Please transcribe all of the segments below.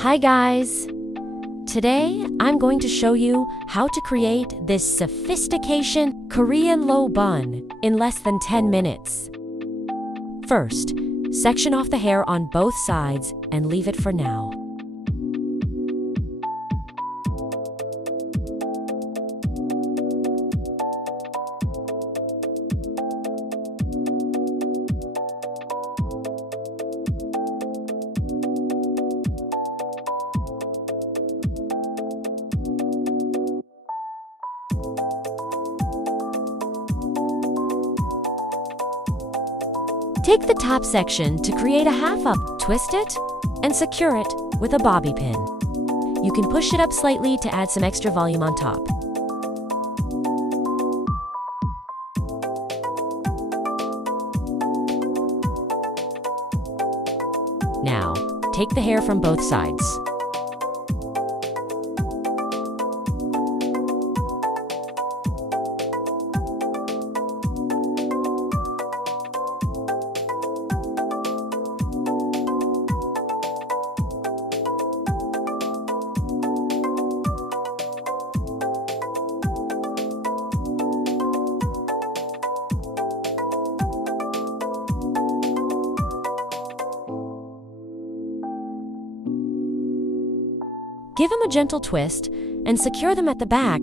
Hi guys! Today, I'm going to show you how to create this sophistication Korean low bun in less than 10 minutes. First, section off the hair on both sides and leave it for now. Take the top section to create a half-up, twist it, and secure it with a bobby pin. You can push it up slightly to add some extra volume on top. Now, take the hair from both sides. Give them a gentle twist and secure them at the back.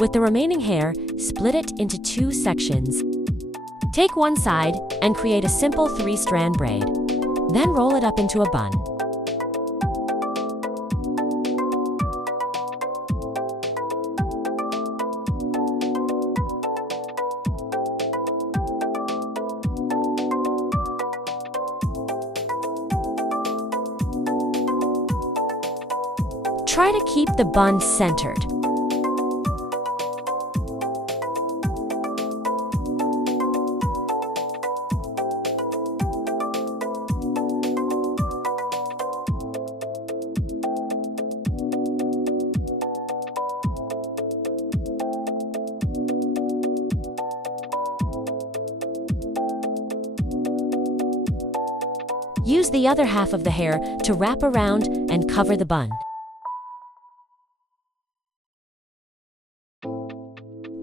With the remaining hair, split it into two sections. Take one side and create a simple 3-strand braid. Then roll it up into a bun. Try to keep the bun centered. Use the other half of the hair to wrap around and cover the bun.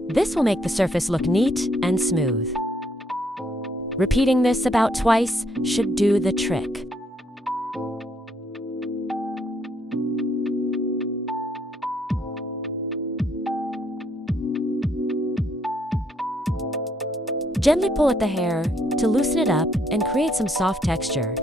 This will make the surface look neat and smooth. Repeating this about twice should do the trick. Gently pull at the hair to loosen it up and create some soft texture.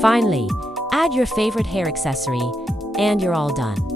Finally, add your favorite hair accessory, and you're all done.